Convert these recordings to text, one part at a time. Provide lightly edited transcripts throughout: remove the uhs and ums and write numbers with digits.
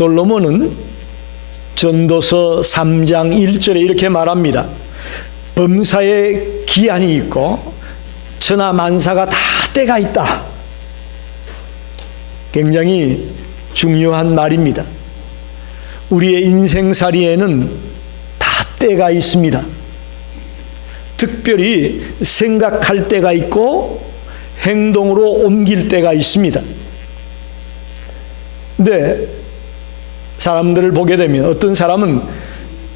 솔로몬은 전도서 3장 1절에 이렇게 말합니다. 범사에 기한이 있고 천하 만사가 다 때가 있다. 굉장히 중요한 말입니다. 우리의 인생살이에는 다 때가 있습니다. 특별히 생각할 때가 있고 행동으로 옮길 때가 있습니다. 근데 사람들을 보게 되면 어떤 사람은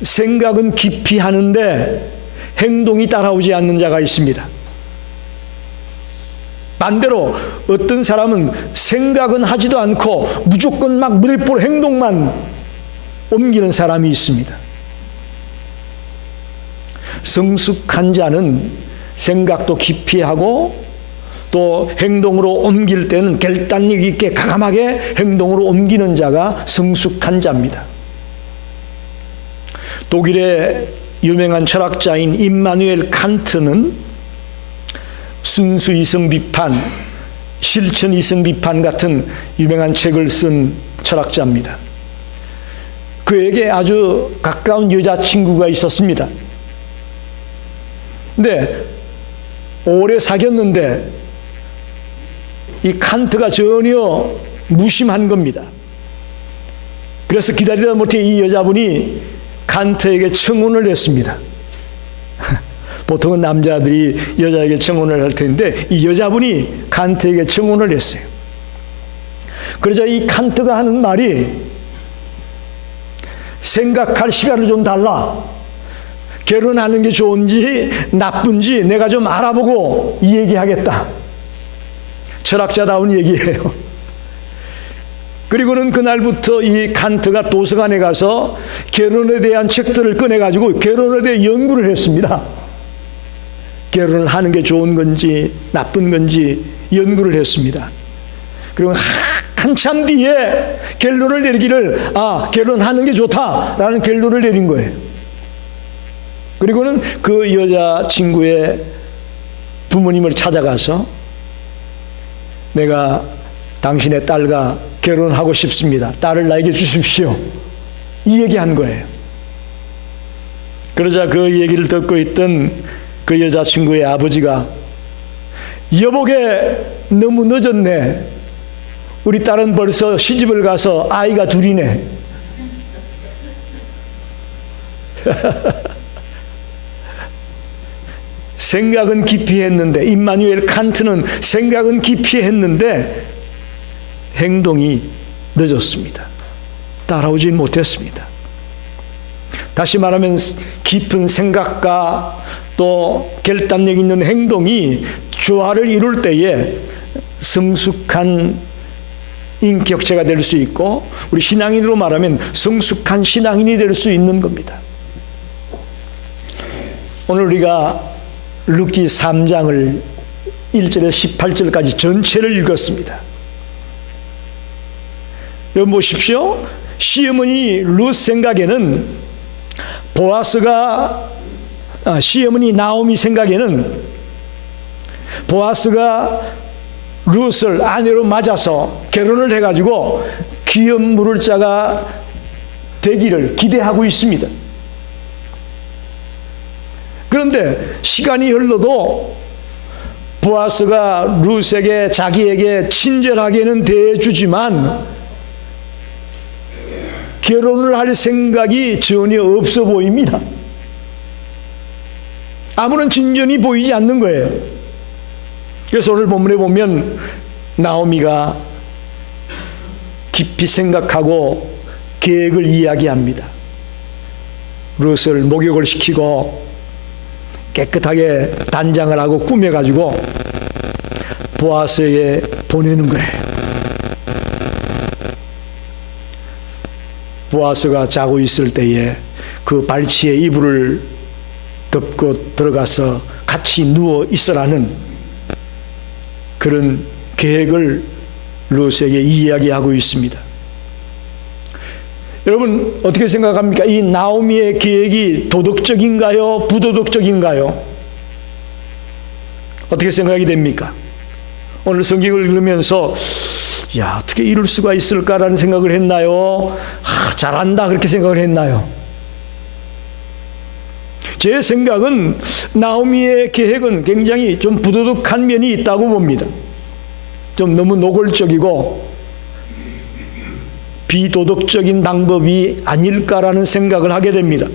생각은 깊이 하는데 행동이 따라오지 않는 자가 있습니다. 반대로 어떤 사람은 생각은 하지도 않고 무조건 막 무대뽀로 행동만 옮기는 사람이 있습니다. 성숙한 자는 생각도 깊이 하고 또 행동으로 옮길 때는 결단력 있게 과감하게 행동으로 옮기는 자가 성숙한 자입니다. 독일의 유명한 철학자인 임마누엘 칸트는 순수 이성 비판, 실천 이성 비판 같은 유명한 책을 쓴 철학자입니다. 그에게 아주 가까운 여자친구가 있었습니다. 근데 오래 사귀었는데 이 칸트가 전혀 무심한 겁니다. 그래서 기다리다 못해 이 여자분이 칸트에게 청혼을 했습니다. 보통은 남자들이 여자에게 청혼을 할 텐데 이 여자분이 칸트에게 청혼을 했어요. 그러자 이 칸트가 하는 말이 생각할 시간을 좀 달라. 결혼하는 게 좋은지 나쁜지 내가 좀 알아보고 이 얘기하겠다. 철학자다운 얘기예요. 그리고는 그날부터 이 칸트가 도서관에 가서 결혼에 대한 책들을 꺼내가지고 결혼에 대해 연구를 했습니다. 결혼을 하는 게 좋은 건지 나쁜 건지 연구를 했습니다. 그리고 한참 뒤에 결론을 내리기를 결혼하는 게 좋다라는 결론을 내린 거예요. 그리고는 그 여자친구의 부모님을 찾아가서 내가 당신의 딸과 결혼하고 싶습니다. 딸을 나에게 주십시오. 이 얘기한 거예요. 그러자 그 얘기를 듣고 있던 그 여자친구의 아버지가 여보게 너무 늦었네. 우리 딸은 벌써 시집을 가서 아이가 둘이네. 생각은 깊이 했는데 임마누엘 칸트는 생각은 깊이 했는데 행동이 늦었습니다. 따라오지 못했습니다. 다시 말하면 깊은 생각과 또 결단력 있는 행동이 조화를 이룰 때에 성숙한 인격체가 될 수 있고 우리 신앙인으로 말하면 성숙한 신앙인이 될 수 있는 겁니다. 오늘 우리가 룻기 3장을 1절에서 18절까지 전체를 읽었습니다. 여러분 보십시오. 시어머니 룻 생각에는 시어머니 나오미 생각에는 보아스가 룻을 아내로 맞아서 결혼을 해가지고 기업 물을 자가 되기를 기대하고 있습니다. 그런데 시간이 흘러도 보아스가 룻에게 자기에게 친절하게는 대해주지만 결혼을 할 생각이 전혀 없어 보입니다. 아무런 진전이 보이지 않는 거예요. 그래서 오늘 본문에 보면 나오미가 깊이 생각하고 계획을 이야기합니다. 룻을 목욕을 시키고 깨끗하게 단장을 하고 꾸며가지고 보아스에게 보내는 거예요. 보아스가 자고 있을 때에 그 발치에 이불을 덮고 들어가서 같이 누워 있으라는 그런 계획을 룻에게 이야기하고 있습니다. 여러분 어떻게 생각합니까? 이 나오미의 계획이 도덕적인가요? 부도덕적인가요? 어떻게 생각이 됩니까? 오늘 성경을 읽으면서 야, 어떻게 이럴 수가 있을까라는 생각을 했나요? 잘한다 그렇게 생각을 했나요? 제 생각은 나오미의 계획은 굉장히 좀 부도덕한 면이 있다고 봅니다. 좀 너무 노골적이고 비도덕적인 방법이 아닐까라는 생각을 하게 됩니다.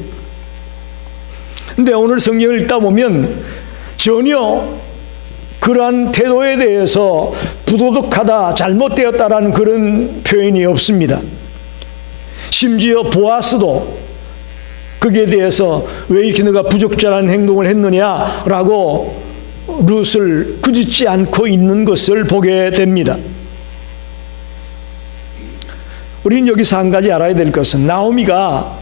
근데 오늘 성경을 읽다 보면 전혀 그러한 태도에 대해서 부도덕하다, 잘못되었다라는 그런 표현이 없습니다. 심지어 보아스도 거기에 대해서 왜 이렇게 너가 부적절한 행동을 했느냐라고 룻을 꾸짖지 않고 있는 것을 보게 됩니다. 우리는 여기서 한 가지 알아야 될 것은 나오미가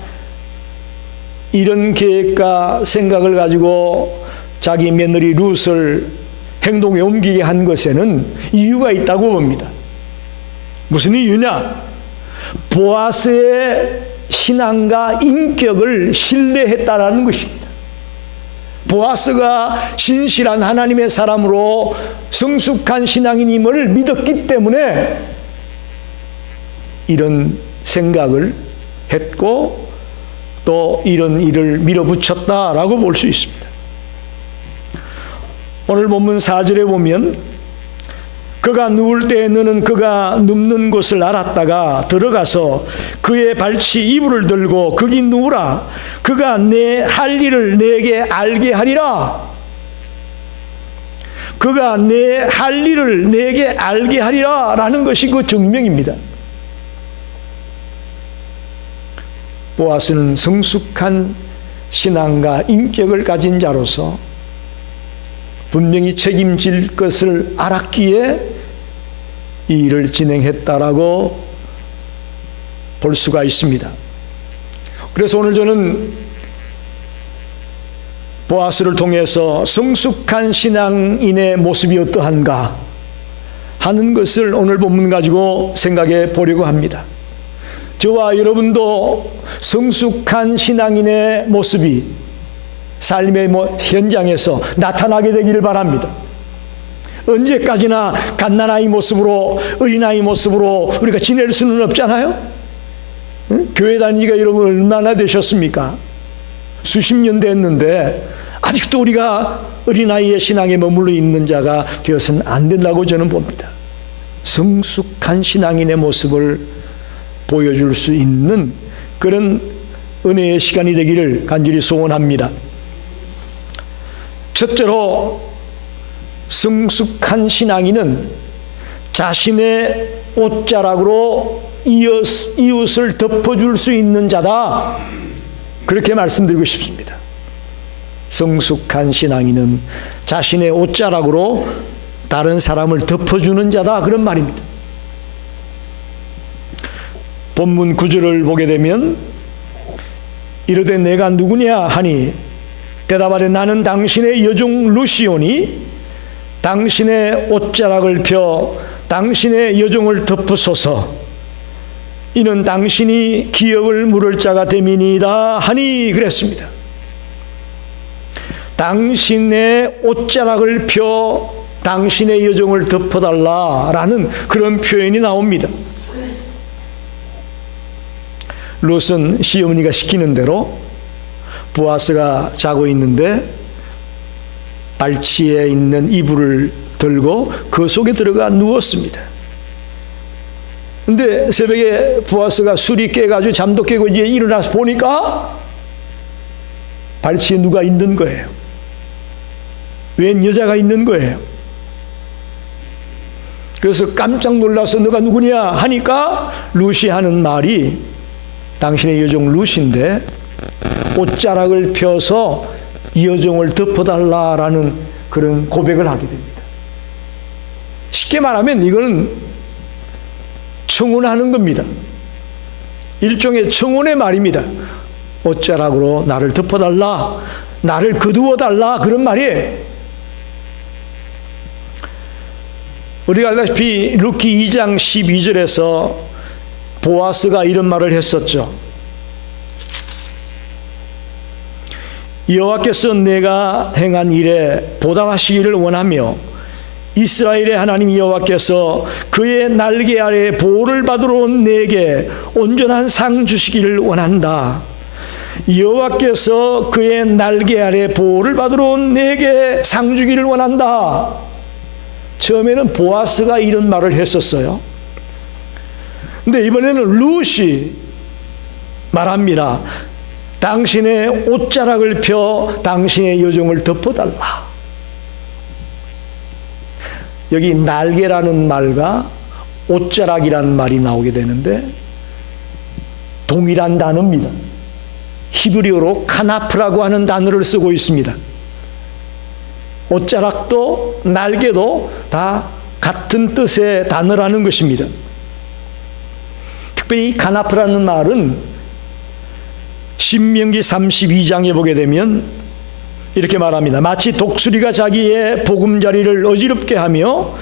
이런 계획과 생각을 가지고 자기 며느리 룻을 행동에 옮기게 한 것에는 이유가 있다고 봅니다. 무슨 이유냐? 보아스의 신앙과 인격을 신뢰했다라는 것입니다. 보아스가 신실한 하나님의 사람으로 성숙한 신앙인임을 믿었기 때문에 이런 생각을 했고 또 이런 일을 밀어붙였다라고 볼 수 있습니다. 오늘 본문 4절에 보면 그가 누울 때 너는 그가 눕는 곳을 알았다가 들어가서 그의 발치 이불을 들고 거기 누우라. 그가 내 할 일을 내게 알게 하리라. 그가 내 할 일을 내게 알게 하리라 라는 것이 그 증명입니다. 보아스는 성숙한 신앙과 인격을 가진 자로서 분명히 책임질 것을 알았기에 이 일을 진행했다라고 볼 수가 있습니다. 그래서 오늘 저는 보아스를 통해서 성숙한 신앙인의 모습이 어떠한가 하는 것을 오늘 본문 가지고 생각해 보려고 합니다. 저와 여러분도 성숙한 신앙인의 모습이 삶의 현장에서 나타나게 되기를 바랍니다. 언제까지나 갓난아이 모습으로 어린아이 모습으로 우리가 지낼 수는 없잖아요. 응? 교회 다니기가 여러분 얼마나 되셨습니까? 수십 년 됐는데 아직도 우리가 어린아이의 신앙에 머물러 있는 자가 되어서는 안 된다고 저는 봅니다. 성숙한 신앙인의 모습을 보여줄 수 있는 그런 은혜의 시간이 되기를 간절히 소원합니다. 첫째로 성숙한 신앙인은 자신의 옷자락으로 이웃을 덮어줄 수 있는 자다. 그렇게 말씀드리고 싶습니다. 성숙한 신앙인은 자신의 옷자락으로 다른 사람을 덮어주는 자다. 그런 말입니다. 본문 9절을 보게 되면 이르되 내가 누구냐 하니 대답하되 나는 당신의 여종 루시오니 당신의 옷자락을 펴 당신의 여종을 덮으소서 이는 당신이 기업을 물을 자가 됨이니이다 하니 그랬습니다. 당신의 옷자락을 펴 당신의 여종을 덮어달라라는 그런 표현이 나옵니다. 룻은 시어머니가 시키는 대로 보아스가 자고 있는데 발치에 있는 이불을 들고 그 속에 들어가 누웠습니다. 근데 새벽에 보아스가 술이 깨가지고 잠도 깨고 이제 일어나서 보니까 발치에 누가 있는 거예요. 웬 여자가 있는 거예요. 그래서 깜짝 놀라서 너가 누구냐 하니까 룻이 하는 말이 당신의 여종 룻인데 옷자락을 펴서 여종을 덮어달라라는 그런 고백을 하게 됩니다. 쉽게 말하면 이거는 청혼하는 겁니다. 일종의 청혼의 말입니다. 옷자락으로 나를 덮어달라, 나를 거두어달라 그런 말이에요. 우리가 알다시피 룻기 2장 12절에서 보아스가 이런 말을 했었죠. 여호와께서 내가 행한 일에 보답하시기를 원하며 이스라엘의 하나님 여호와께서 그의 날개 아래 보호를 받으러 온 내게 온전한 상 주시기를 원한다. 여호와께서 그의 날개 아래 보호를 받으러 온 내게 상 주기를 원한다. 처음에는 보아스가 이런 말을 했었어요. 근데 이번에는 룻이 말합니다. 당신의 옷자락을 펴 당신의 여종을 덮어달라. 여기 날개라는 말과 옷자락이라는 말이 나오게 되는데 동일한 단어입니다. 히브리어로 카나프라고 하는 단어를 쓰고 있습니다. 옷자락도 날개도 다 같은 뜻의 단어라는 것입니다. 특별히 카나프라는 말은 신명기 32장에 보게 되면 이렇게 말합니다. 마치 독수리가 자기의 보금자리를 어지럽게 하며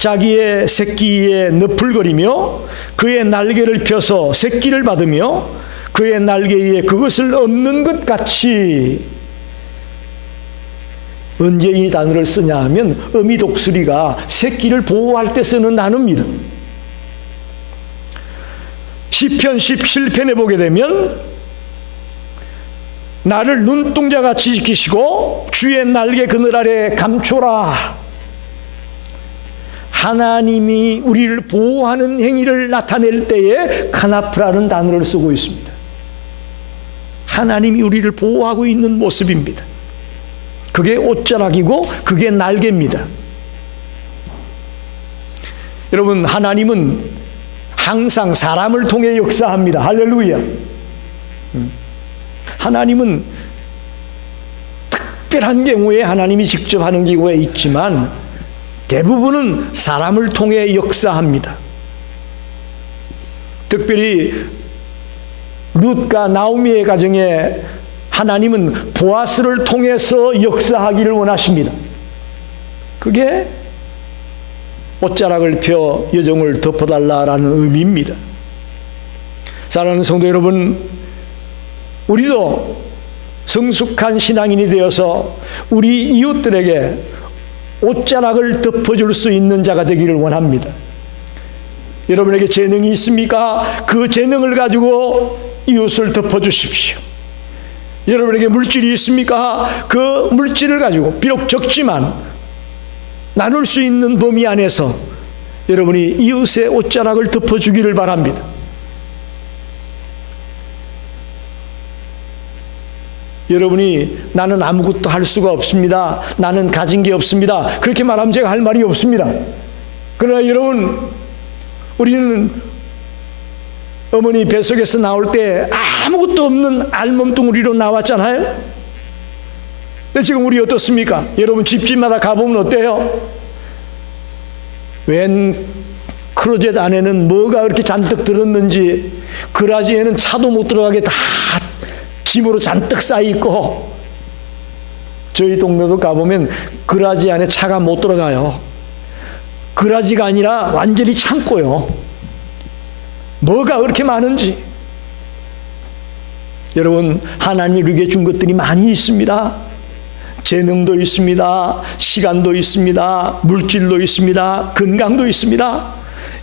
자기의 새끼에 너풀거리며 그의 날개를 펴서 새끼를 받으며 그의 날개 위에 그것을 엎는 것 같이. 언제 이 단어를 쓰냐 하면 어미 독수리가 새끼를 보호할 때 쓰는 단어입니다. 시편 17편에 보게 되면 나를 눈동자같이 지키시고 주의 날개 그늘 아래 감초라. 하나님이 우리를 보호하는 행위를 나타낼 때에 카나프라는 단어를 쓰고 있습니다. 하나님이 우리를 보호하고 있는 모습입니다. 그게 옷자락이고 그게 날개입니다. 여러분, 하나님은 항상 사람을 통해 역사합니다. 할렐루야. 하나님은 특별한 경우에 하나님이 직접 하는 경우에 있지만 대부분은 사람을 통해 역사합니다. 특별히 룻과 나오미의 가정에 하나님은 보아스를 통해서 역사하기를 원하십니다. 그게 옷자락을 펴 여종을 덮어달라라는 의미입니다. 사랑하는 성도 여러분, 우리도 성숙한 신앙인이 되어서 우리 이웃들에게 옷자락을 덮어줄 수 있는 자가 되기를 원합니다. 여러분에게 재능이 있습니까? 그 재능을 가지고 이웃을 덮어주십시오. 여러분에게 물질이 있습니까? 그 물질을 가지고 비록 적지만 나눌 수 있는 범위 안에서 여러분이 이웃의 옷자락을 덮어주기를 바랍니다. 여러분이 나는 아무것도 할 수가 없습니다. 나는 가진 게 없습니다. 그렇게 말하면 제가 할 말이 없습니다. 그러나 여러분, 우리는 어머니 뱃속에서 나올 때 아무것도 없는 알몸뚱이로 나왔잖아요. 근데 지금 우리 어떻습니까? 여러분 집집마다 가보면 어때요? 웬 크로젯 안에는 뭐가 그렇게 잔뜩 들었는지, 그라지에는 차도 못 들어가게 다 짐으로 잔뜩 쌓여있고, 저희 동네도 가보면 그라지 안에 차가 못 들어가요. 그라지가 아니라 완전히 창고요. 뭐가 그렇게 많은지. 여러분, 하나님이 우리에게 준 것들이 많이 있습니다. 재능도 있습니다. 시간도 있습니다. 물질도 있습니다. 건강도 있습니다.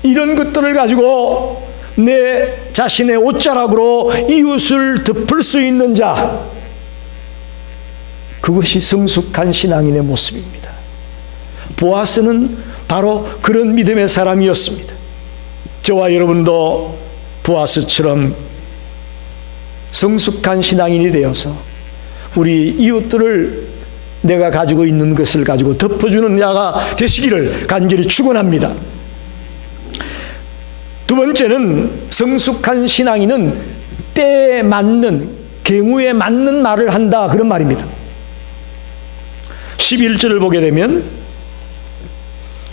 이런 것들을 가지고 내 자신의 옷자락으로 이웃을 덮을 수 있는 자, 그것이 성숙한 신앙인의 모습입니다. 보아스는 바로 그런 믿음의 사람이었습니다. 저와 여러분도 보아스처럼 성숙한 신앙인이 되어서 우리 이웃들을 내가 가지고 있는 것을 가지고 덮어주는 자가 되시기를 간절히 축원합니다. 두 번째는, 성숙한 신앙인은 때에 맞는, 경우에 맞는 말을 한다, 그런 말입니다. 11절을 보게 되면,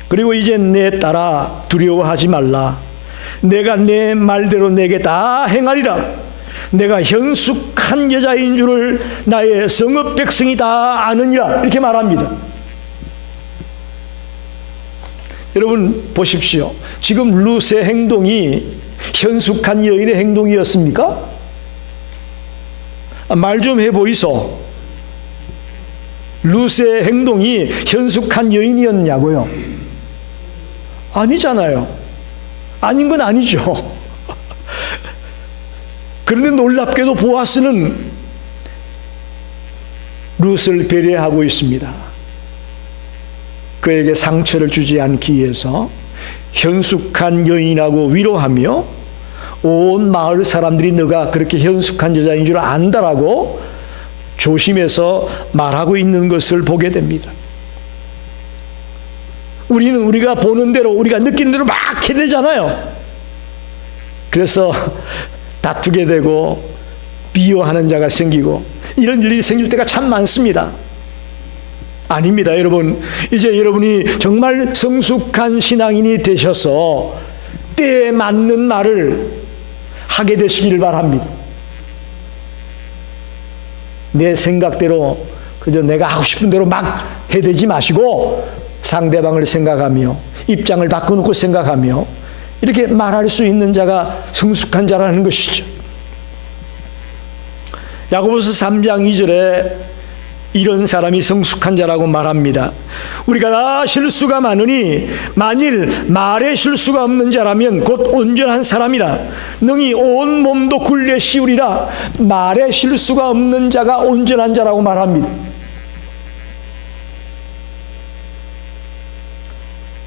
그리고 이제 내 딸아 두려워하지 말라. 내가 내 말대로 내게 다 행하리라. 내가 현숙한 여자인 줄을 나의 성읍 백성이 다 아느니라. 이렇게 말합니다. 여러분 보십시오. 지금 룻의 행동이 현숙한 여인의 행동이었습니까? 말 좀 해보이소. 룻의 행동이 현숙한 여인이었냐고요. 아니잖아요. 아닌 건 아니죠. 그런데 놀랍게도 보아스는 룻을 배려하고 있습니다. 그에게 상처를 주지 않기 위해서 현숙한 여인이라고 위로하며 온 마을 사람들이 너가 그렇게 현숙한 여자인 줄 안다라고 조심해서 말하고 있는 것을 보게 됩니다. 우리는 우리가 보는 대로, 우리가 느끼는 대로 막 해대잖아요. 그래서 다투게 되고 비호하는 자가 생기고 이런 일이 생길 때가 참 많습니다. 아닙니다, 여러분. 이제 여러분이 정말 성숙한 신앙인이 되셔서 때에 맞는 말을 하게 되시기를 바랍니다. 내 생각대로 그저 내가 하고 싶은 대로 막 해대지 마시고 상대방을 생각하며 입장을 바꿔놓고 생각하며 이렇게 말할 수 있는 자가 성숙한 자라는 것이죠. 야고보서 3장 2절에 이런 사람이 성숙한 자라고 말합니다. 우리가 다 실수가 많으니 만일 말에 실수가 없는 자라면 곧 온전한 사람이라 능히 온 몸도 굴려 씌우리라. 말에 실수가 없는 자가 온전한 자라고 말합니다.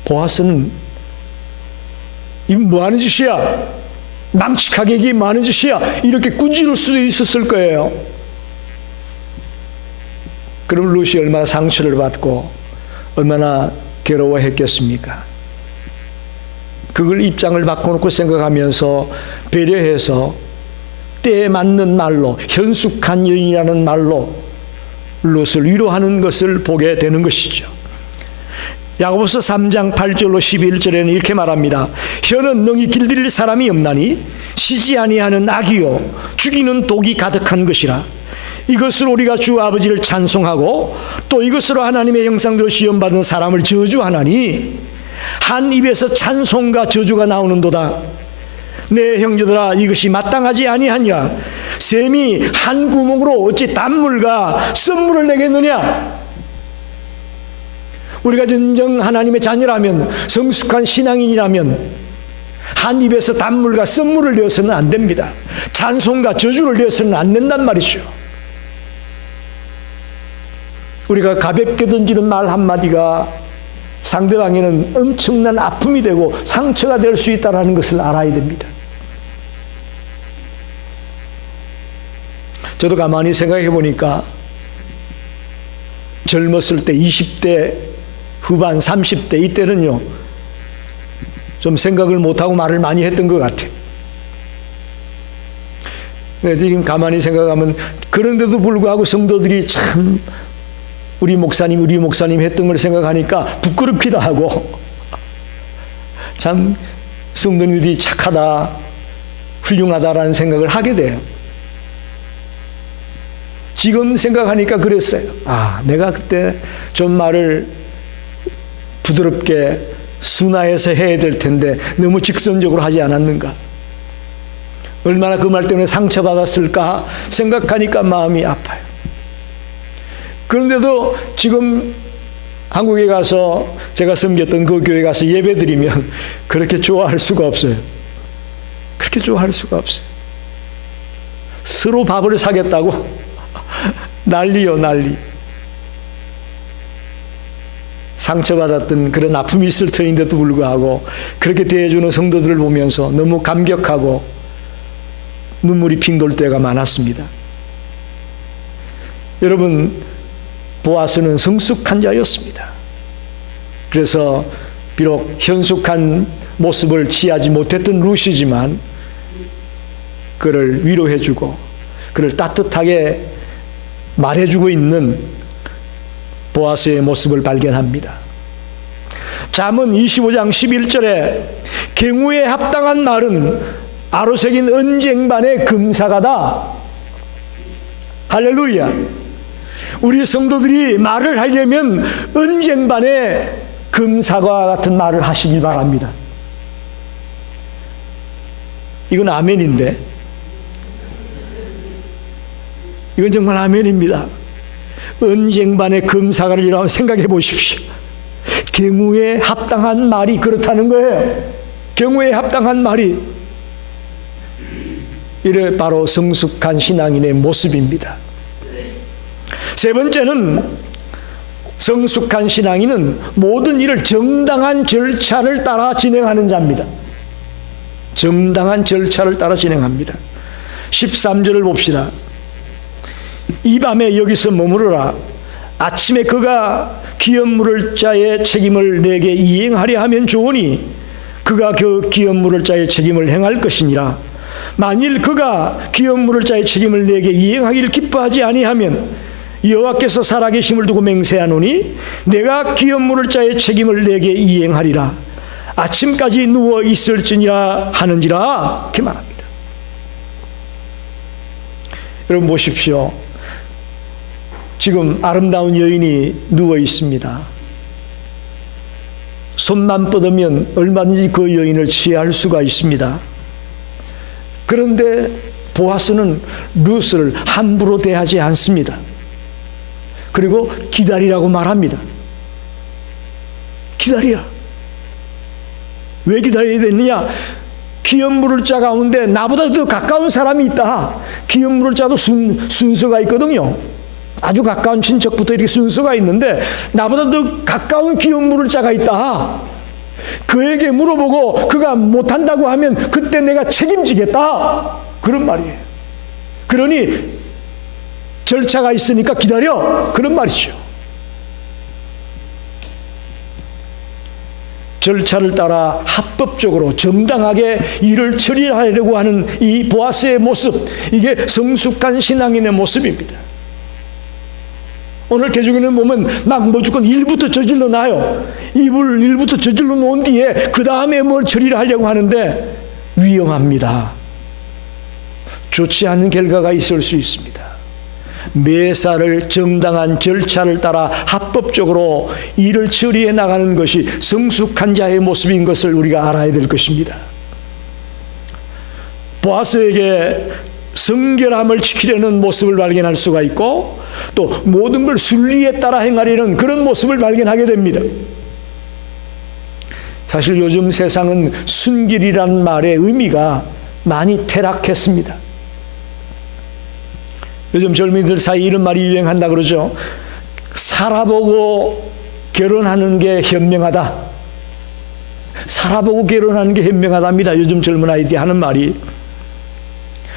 보아스는 이거 뭐하는 짓이야? 남측하게 이게 뭐하는 짓이야? 이렇게 꾸짖을 수도 있었을 거예요. 그럼 룻이 얼마나 상처를 받고 얼마나 괴로워했겠습니까? 그걸 입장을 바꿔놓고 생각하면서 배려해서 때에 맞는 말로, 현숙한 여인이라는 말로 룻을 위로하는 것을 보게 되는 것이죠. 야고보서 3장 8절로 11절에는 이렇게 말합니다. 혀는 능히 길들일 사람이 없나니 쉬지 아니하는 악이요 죽이는 독이 가득한 것이라. 이것으로 우리가 주 아버지를 찬송하고 또 이것으로 하나님의 형상대로 시험받은 사람을 저주하나니 한 입에서 찬송과 저주가 나오는도다. 내 형제들아, 이것이 마땅하지 아니하니라. 샘이 한 구멍으로 어찌 단물과 썬물을 내겠느냐. 우리가 진정 하나님의 자녀라면, 성숙한 신앙인이라면 한 입에서 단물과 썬물을 내어서는 안 됩니다. 찬송과 저주를 내어서는 안 된단 말이죠. 우리가 가볍게 던지는 말 한마디가 상대방에는 엄청난 아픔이 되고 상처가 될 수 있다는 것을 알아야 됩니다. 저도 가만히 생각해 보니까 젊었을 때 20대 후반 30대 이때는요 좀 생각을 못하고 말을 많이 했던 것 같아요. 지금 가만히 생각하면 그런데도 불구하고 성도들이 참 우리 목사님 했던 걸 생각하니까 부끄럽기도 하고 참 성도님들이 착하다, 훌륭하다라는 생각을 하게 돼요. 지금 생각하니까 그랬어요. 아, 내가 그때 좀 말을 부드럽게 순화해서 해야 될 텐데 너무 직선적으로 하지 않았는가. 얼마나 그 말 때문에 상처받았을까 생각하니까 마음이 아파요. 그런데도 지금 한국에 가서 제가 섬겼던 그 교회 가서 예배 드리면 그렇게 좋아할 수가 없어요. 그렇게 좋아할 수가 없어요. 서로 밥을 사겠다고 난리요, 난리. 상처받았던 그런 아픔이 있을 터인데도 불구하고 그렇게 대해주는 성도들을 보면서 너무 감격하고 눈물이 핑 돌 때가 많았습니다. 여러분, 보아스는 성숙한 자였습니다. 그래서 비록 현숙한 모습을 취하지 못했던 룻이지만 그를 위로해주고 그를 따뜻하게 말해주고 있는 보아스의 모습을 발견합니다. 잠언 25장 11절에 경우에 합당한 말은 아로새긴 은쟁반의 금사가다. 할렐루야. 우리 성도들이 말을 하려면 은쟁반의 금사과 같은 말을 하시길 바랍니다. 이건 아멘인데, 이건 정말 아멘입니다. 은쟁반의 금사과를 이라고 생각해 보십시오. 경우에 합당한 말이 그렇다는 거예요. 경우에 합당한 말이. 이래 바로 성숙한 신앙인의 모습입니다. 세 번째는, 성숙한 신앙인은 모든 일을 정당한 절차를 따라 진행하는 자입니다. 정당한 절차를 따라 진행합니다. 13절을 봅시다. 이 밤에 여기서 머무르라. 아침에 그가 기업 물을 자의 책임을 내게 이행하려 하면 좋으니 그가 그 기업 물을 자의 책임을 행할 것이니라. 만일 그가 기업 물을 자의 책임을 내게 이행하기를 기뻐하지 아니하면 여호와께서 살아계심을 두고 맹세하노니 내가 기업 물을 자의 책임을 내게 이행하리라. 아침까지 누워 있을지니라 하는지라. 이렇게 말합니다. 여러분 보십시오. 지금 아름다운 여인이 누워 있습니다. 손만 뻗으면 얼마든지 그 여인을 취할 수가 있습니다. 그런데 보아스는 룻을 함부로 대하지 않습니다. 그리고 기다리라고 말합니다. 기다리라. 왜 기다려야 되느냐? 기업 물을 자 가운데 나보다 더 가까운 사람이 있다. 기업 물을 자도 순서가 있거든요. 아주 가까운 친척부터 이렇게 순서가 있는데 나보다 더 가까운 기업 물을 자가 있다. 그에게 물어보고 그가 못한다고 하면 그때 내가 책임지겠다. 그런 말이에요. 그러니 절차가 있으니까 기다려. 그런 말이죠. 절차를 따라 합법적으로 정당하게 일을 처리하려고 하는 이 보아스의 모습, 이게 성숙한 신앙인의 모습입니다. 오늘 개종에는 보면 막 무조건 일부터 저질러 놔요. 일부터 저질러 놓은 뒤에 그 다음에 뭘 처리를 하려고 하는데 위험합니다. 좋지 않은 결과가 있을 수 있습니다. 매사를 정당한 절차를 따라 합법적으로 일을 처리해 나가는 것이 성숙한 자의 모습인 것을 우리가 알아야 될 것입니다. 보아스에게 성결함을 지키려는 모습을 발견할 수가 있고 또 모든 걸 순리에 따라 행하려는 그런 모습을 발견하게 됩니다. 사실 요즘 세상은 순결이라는 말의 의미가 많이 퇴락했습니다. 요즘 젊은이들 사이 이런 말이 유행한다 그러죠. 살아보고 결혼하는 게 현명하다. 살아보고 결혼하는 게 현명하답니다. 요즘 젊은 아이들이 하는 말이.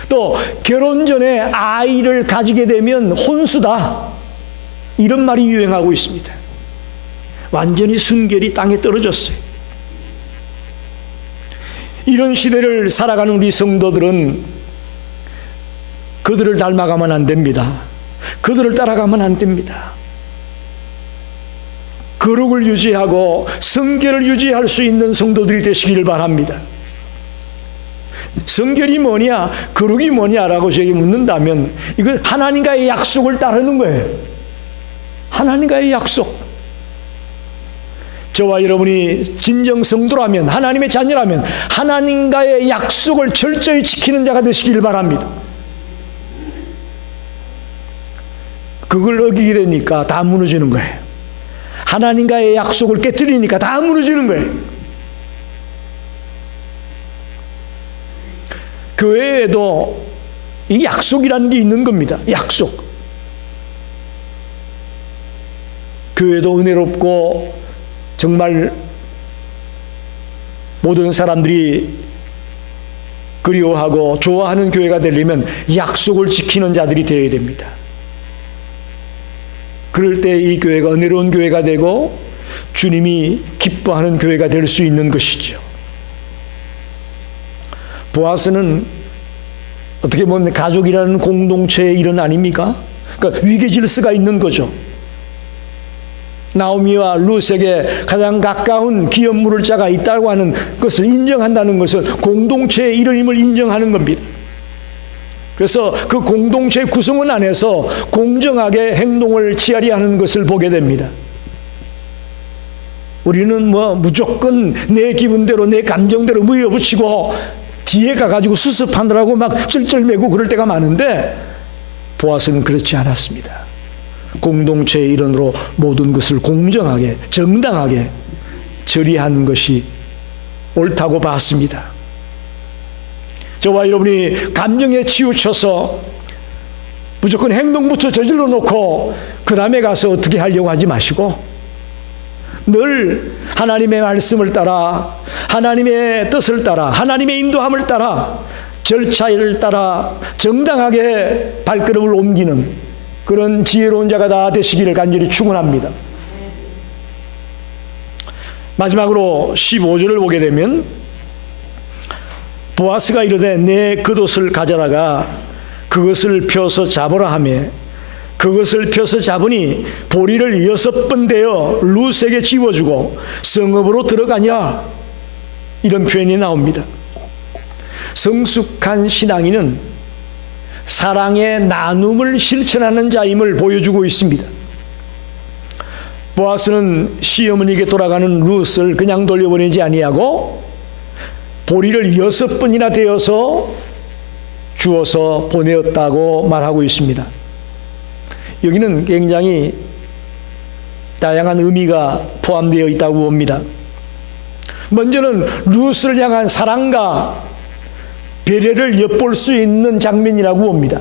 또 결혼 전에 아이를 가지게 되면 혼수다. 이런 말이 유행하고 있습니다. 완전히 순결이 땅에 떨어졌어요. 이런 시대를 살아가는 우리 성도들은 그들을 닮아가면 안 됩니다. 그들을 따라가면 안 됩니다. 거룩을 유지하고 성결을 유지할 수 있는 성도들이 되시기를 바랍니다. 성결이 뭐냐, 거룩이 뭐냐라고 저에게 묻는다면 이건 하나님과의 약속을 따르는 거예요. 하나님과의 약속. 저와 여러분이 진정 성도라면, 하나님의 자녀라면 하나님과의 약속을 철저히 지키는 자가 되시기를 바랍니다. 그걸 어기게 되니까 다 무너지는 거예요. 하나님과의 약속을 깨뜨리니까 다 무너지는 거예요. 교회에도 이 약속이라는 게 있는 겁니다. 약속. 교회도 은혜롭고 정말 모든 사람들이 그리워하고 좋아하는 교회가 되려면 약속을 지키는 자들이 되어야 됩니다. 그럴 때 이 교회가 은혜로운 교회가 되고 주님이 기뻐하는 교회가 될 수 있는 것이죠. 보아스는 어떻게 보면 가족이라는 공동체의 일원 아닙니까? 그러니까 위계질서가 있는 거죠. 나오미와 룻에게 가장 가까운 기업 물을 자가 있다고 하는 것을 인정한다는 것은 공동체의 일원임을 인정하는 겁니다. 그래서 그 공동체의 구성원 안에서 공정하게 행동을 취하려 하는 것을 보게 됩니다. 우리는 무조건 내 기분대로 내 감정대로 밀어붙이고 뒤에 가가지고 수습하느라고 막 쩔쩔매고 그럴 때가 많은데 보아스는 그렇지 않았습니다. 공동체의 일원으로 모든 것을 공정하게 정당하게 처리하는 것이 옳다고 봤습니다. 저와 여러분이 감정에 치우쳐서 무조건 행동부터 저질러 놓고 그 다음에 가서 어떻게 하려고 하지 마시고 늘 하나님의 말씀을 따라, 하나님의 뜻을 따라, 하나님의 인도함을 따라, 절차를 따라 정당하게 발걸음을 옮기는 그런 지혜로운 자가 다 되시기를 간절히 축원합니다. 마지막으로 15절을 보게 되면 보아스가 이르되 내 겉옷을 가져다가 그것을 펴서 잡으라 하며 그것을 펴서 잡으니 보리를 6번 대어 룻에게 지워주고 성읍으로 들어가니라. 이런 표현이 나옵니다. 성숙한 신앙인은 사랑의 나눔을 실천하는 자임을 보여주고 있습니다. 보아스는 시어머니에게 돌아가는 룻을 그냥 돌려보내지 아니하고 보리를 6번이나 되어서 주어서 보내었다고 말하고 있습니다. 여기는 굉장히 다양한 의미가 포함되어 있다고 봅니다. 먼저는 룻을 향한 사랑과 배려를 엿볼 수 있는 장면이라고 봅니다.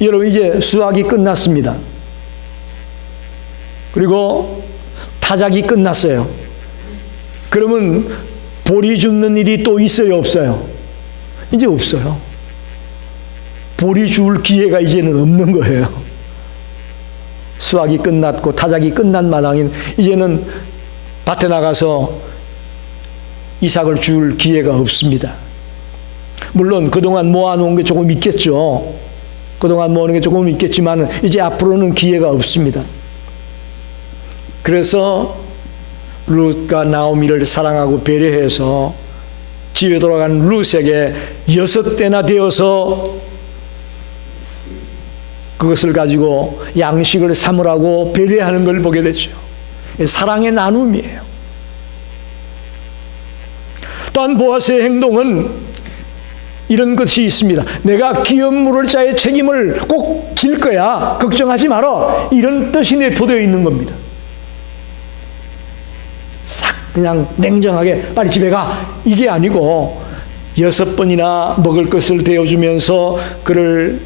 여러분, 이제 수확이 끝났습니다. 그리고 타작이 끝났어요. 그러면 보리 줍는 일이 또 있어요, 없어요? 이제 없어요. 보리 줄 기회가 이제는 없는 거예요. 수확이 끝났고 타작이 끝난 마당인 이제는 밭에 나가서 이삭을 줄 기회가 없습니다. 물론 그동안 모아놓은 게 조금 있겠죠. 그동안 모아놓은 게 조금 있겠지만 이제 앞으로는 기회가 없습니다. 그래서 룻과 나오미를 사랑하고 배려해서 집에 돌아간 룻에게 6대나 되어서 그것을 가지고 양식을 삼으라고 배려하는 걸 보게 되죠. 사랑의 나눔이에요. 또한 보아스의 행동은 이런 것이 있습니다. 내가 기업 물을 자의 책임을 꼭 질 거야. 걱정하지 마라. 이런 뜻이 내포되어 있는 겁니다. 싹 그냥 냉정하게 빨리 집에 가. 이게 아니고 6번이나 먹을 것을 대어주면서 그를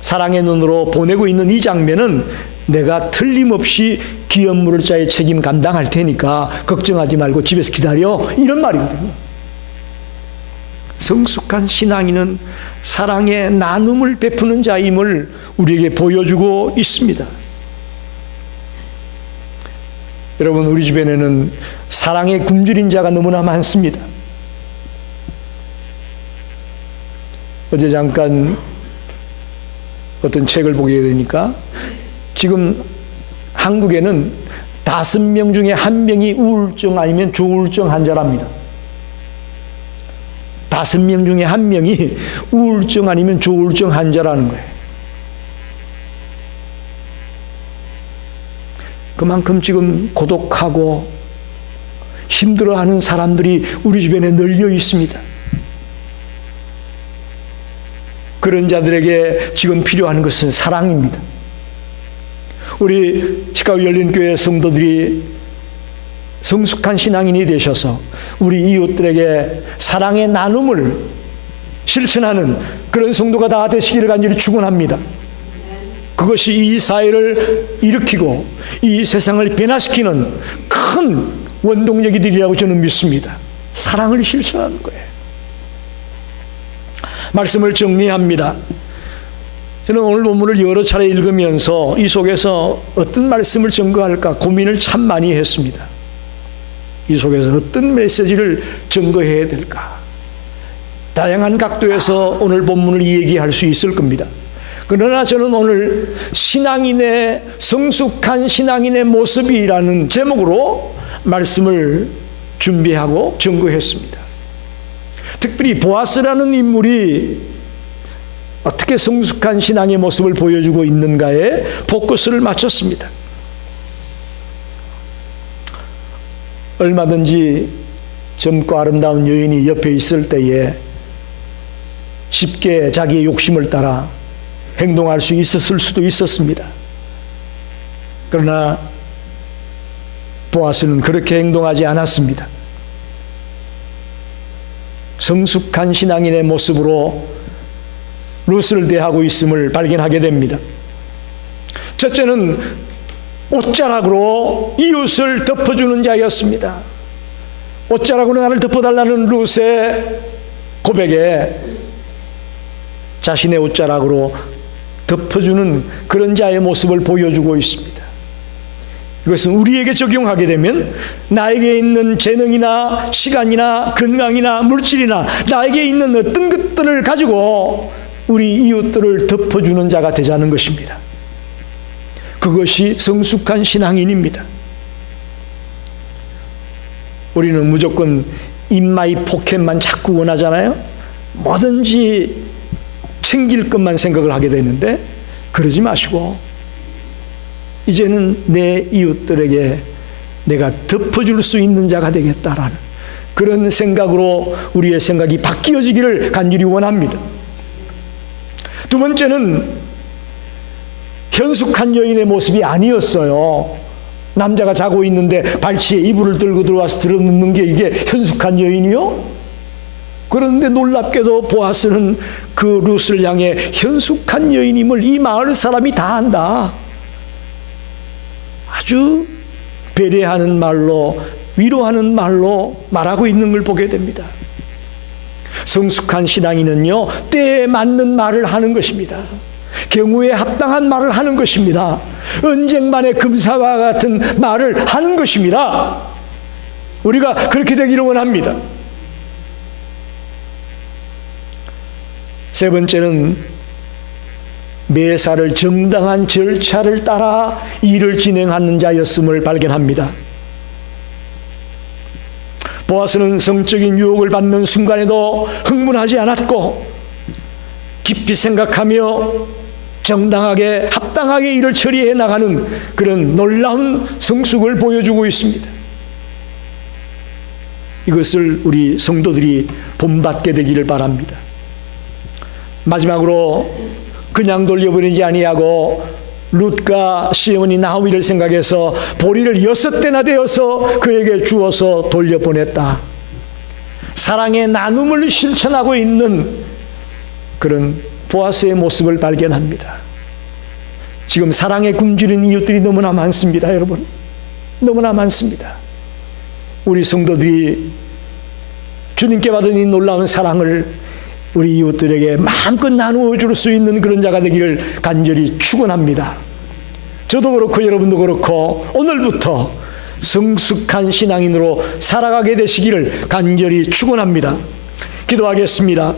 사랑의 눈으로 보내고 있는 이 장면은 내가 틀림없이 기업 물을 자의 책임 감당할 테니까 걱정하지 말고 집에서 기다려. 이런 말이거든요. 성숙한 신앙인은 사랑의 나눔을 베푸는 자임을 우리에게 보여주고 있습니다. 여러분, 우리 주변에는 사랑에 굶주린 자가 너무나 많습니다. 어제 잠깐 어떤 책을 보게 되니까 지금 한국에는 5명 중에 1명이 우울증 아니면 조울증 환자랍니다. 5명 중에 1명이 우울증 아니면 조울증 환자라는 거예요. 그만큼 지금 고독하고 힘들어하는 사람들이 우리 주변에 널려 있습니다. 그런 자들에게 지금 필요한 것은 사랑입니다. 우리 시카고 열린교회 성도들이 성숙한 신앙인이 되셔서 우리 이웃들에게 사랑의 나눔을 실천하는 그런 성도가 다 되시기를 간절히 축원합니다. 그것이 이 사회를 일으키고 이 세상을 변화시키는 큰 원동력이 되리라고 저는 믿습니다. 사랑을 실천하는 거예요. 말씀을 정리합니다. 저는 오늘 본문을 여러 차례 읽으면서 이 속에서 어떤 말씀을 증거할까 고민을 참 많이 했습니다. 이 속에서 어떤 메시지를 증거해야 될까? 다양한 각도에서 오늘 본문을 얘기할 수 있을 겁니다. 그러나 저는 오늘 신앙인의 성숙한 신앙인의 모습이라는 제목으로 말씀을 준비하고 증거했습니다. 특별히 보아스라는 인물이 어떻게 성숙한 신앙의 모습을 보여주고 있는가에 포커스를 맞췄습니다. 얼마든지 젊고 아름다운 여인이 옆에 있을 때에 쉽게 자기의 욕심을 따라 행동할 수 있었을 수도 있었습니다. 그러나 보아스는 그렇게 행동하지 않았습니다. 성숙한 신앙인의 모습으로 룻을 대하고 있음을 발견하게 됩니다. 첫째는 옷자락으로 이웃을 덮어주는 자였습니다. 옷자락으로 나를 덮어달라는 룻의 고백에 자신의 옷자락으로 덮어주는 그런 자의 모습을 보여주고 있습니다. 이것은 우리에게 적용하게 되면 나에게 있는 재능이나 시간이나 건강이나 물질이나 나에게 있는 어떤 것들을 가지고 우리 이웃들을 덮어주는 자가 되자는 것입니다. 그것이 성숙한 신앙인입니다. 우리는 무조건 인마이 포켓만 자꾸 원하잖아요. 뭐든지 챙길 것만 생각을 하게 되는데 그러지 마시고 이제는 내 이웃들에게 내가 덮어줄 수 있는 자가 되겠다라는 그런 생각으로 우리의 생각이 바뀌어지기를 간절히 원합니다. 두 번째는 현숙한 여인의 모습이 아니었어요. 남자가 자고 있는데 발치에 이불을 들고 들어와서 들어눕는 게 이게 현숙한 여인이요? 그런데 놀랍게도 보아스는 그 룻을 향해 현숙한 여인임을 이 마을 사람이 다 안다. 아주 배려하는 말로, 위로하는 말로 말하고 있는 걸 보게 됩니다. 성숙한 신앙인은요, 때에 맞는 말을 하는 것입니다. 경우에 합당한 말을 하는 것입니다. 언쟁만의 금사와 같은 말을 하는 것입니다. 우리가 그렇게 되기를 원합니다. 세 번째는 매사를 정당한 절차를 따라 일을 진행하는 자였음을 발견합니다. 보아스는 성적인 유혹을 받는 순간에도 흥분하지 않았고 깊이 생각하며 정당하게 합당하게 일을 처리해 나가는 그런 놀라운 성숙을 보여주고 있습니다. 이것을 우리 성도들이 본받게 되기를 바랍니다. 마지막으로 그냥 돌려보내지 아니하고 룻과 시므온이 나오미를 생각해서 보리를 6대나 되어서 그에게 주어서 돌려보냈다. 사랑의 나눔을 실천하고 있는 그런 보아스의 모습을 발견합니다. 지금 사랑에 굶주린 이웃들이 너무나 많습니다, 여러분. 너무나 많습니다. 우리 성도들이 주님께 받은 이 놀라운 사랑을 우리 이웃들에게 마음껏 나누어 줄 수 있는 그런 자가 되기를 간절히 축원합니다. 저도 그렇고 여러분도 그렇고 오늘부터 성숙한 신앙인으로 살아가게 되시기를 간절히 축원합니다. 기도하겠습니다.